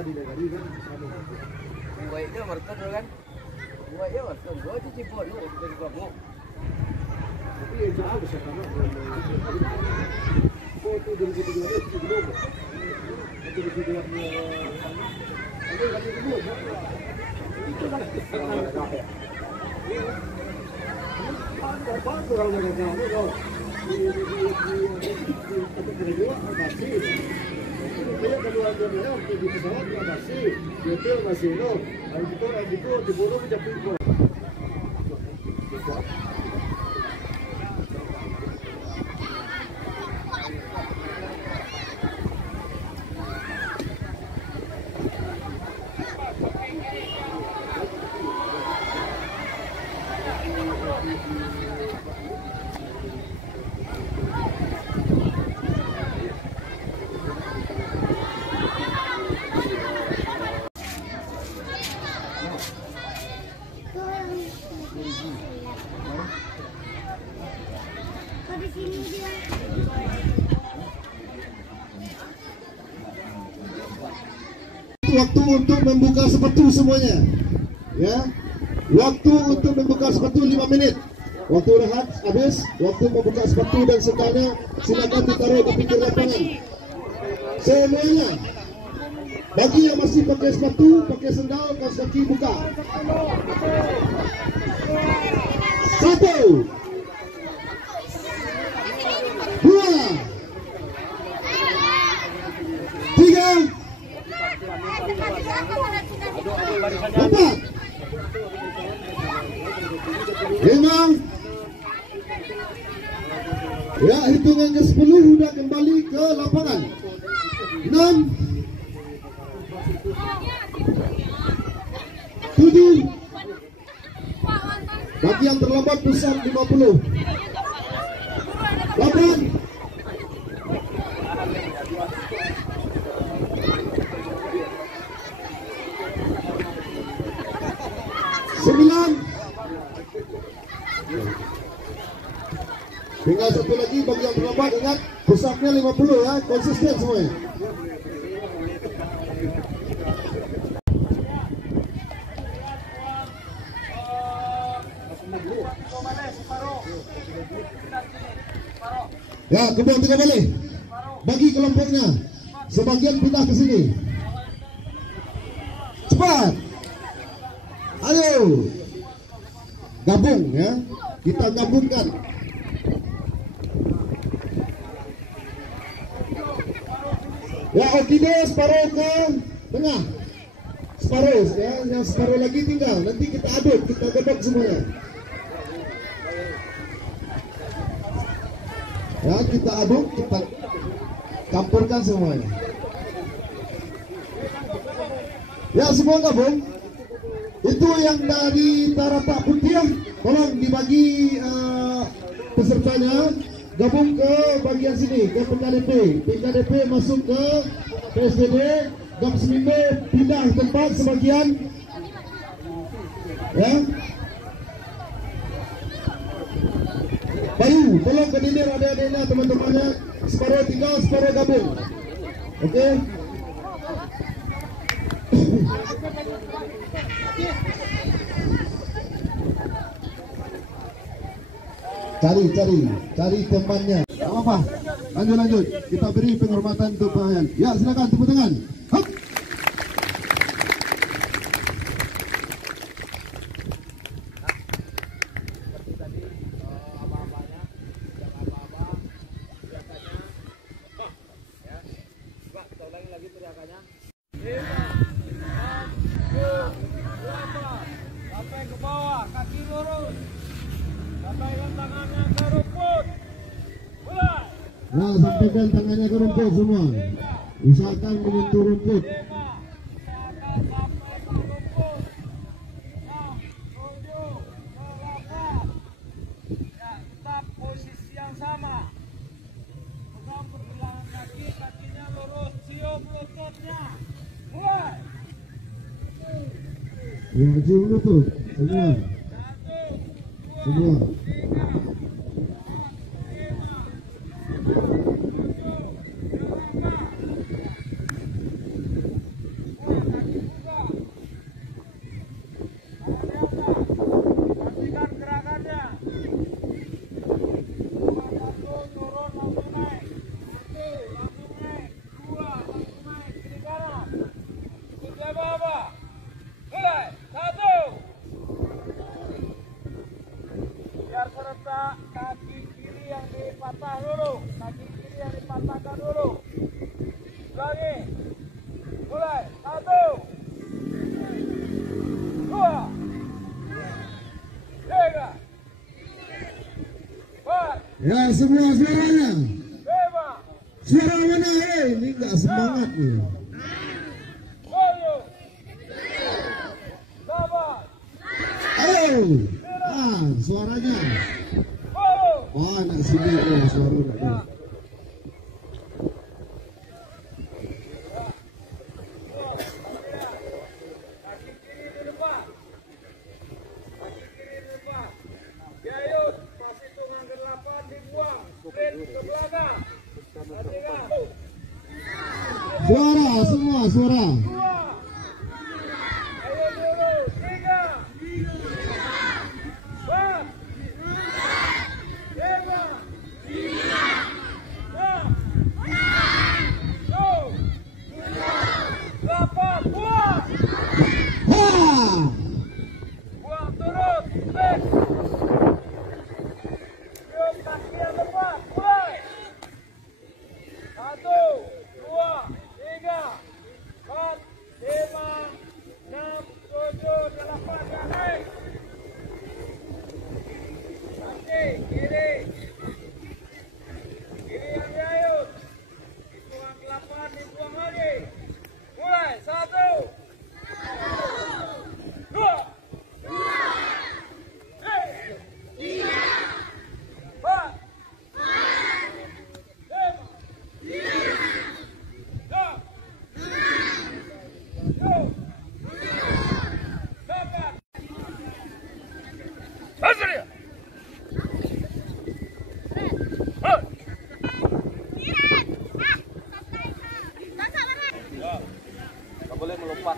di negeri kan sama. Buat dia market kan. Buat dia market. Gua tu tipu dulu dari kamu. Tapi yang jauh besar kan. Foto dari kita juga itu belum. Itu di video yang ada lagi belum. Itu kan apa orang mereka itu masih dia kedua-duanya di pesawat masih di hotel masih no itu diburu menjadi waktu untuk membuka sepatu semuanya, ya. Waktu untuk membuka sepatu 5 menit. Waktu rehat habis, waktu membuka sepatu dan sentanya silakan ditaruh di pinggir lapangan. Semuanya. Bagi yang masih pakai sepatu, pakai sendal, kaos kaki buka. 1 2 3 4 5. Ya, hitungan ke 10 sudah kembali ke lapangan. 6 7. Bagi yang terlambat pusat 50. 8 9. Tinggal satu lagi bagi yang terlambat, ingat pusatnya 50 ya, konsisten semuanya. Ya, kemudian 3 kali. Bagi kelompoknya, sebagian pindah ke sini. Cepat. Ayo. Gabung ya. Kita gabungkan. Ya, Okido separuh ke tengah. Separuh ya, yang separuh lagi tinggal. Nanti kita aduk, kita gebok semuanya. Ya, kita aduk, kita campurkan semuanya. Ya, semua gabung. Itu yang dari Taratak Putih, tolong dibagi pesertanya gabung ke bagian sini, ke PKDP. PKDP masuk ke PSDB, GAP Semimbe pindah tempat sebagian. Ya. Bayu, tolong ke dinding adik-adiknya, teman-temannya, separuh tinggal, separuh gabung. Oke. Cari temannya. Tak apa-apa. Lanjut. Kita beri penghormatan untuk Pak Ayan. Ya, silakan tepuk tangan. Hop. Sampai ke bawah, kaki lurus. Sampaikan tangannya ke rumput. Mulai. Nah, sampaikan tangannya ke rumput semua. Usahakan menyentuh rumput. Usahakan sampai ke rumput. 6, 7, 8. Ya, tetap posisi yang sama. Pegang pergelangan kaki, kakinya lurus, cium lututnya. Mulai. Ya, cium lutut. Semua. Satu. Biar serentak kaki kiri yang dipatah dulu. Kaki kiri yang dipatahkan dulu. Ulangi. Mulai. Satu. Dua. Tiga. Empat. Ya, semua suaranya. Lima. Suara mana? Ini nggak semangat nih. 7. 8. Oh, suaranya. 10. Nak sini suaranya. Kaki kiri di depan. Kaki kiri di depan. Yayut, pas hitungan ke-8 dibuang. Sprint ke belakang. Tiga. Suara semua suara. 2. Ayo dulu. 3. 4. 5. 6. 7. 8. Buang. Ha! Buang turun. Sprint. Yuk kaki yang depan. Mulai. 1, 2, 3, 4, 5, 6, 7, 8, ya naik. Kaki kiri. Kiri yang diayut. Hitungan ke-8 dibuang lagi. Mulai. 1, 2, 3, 4, 5, 6, 7, 8. Masuk dia. Nggak boleh melompat.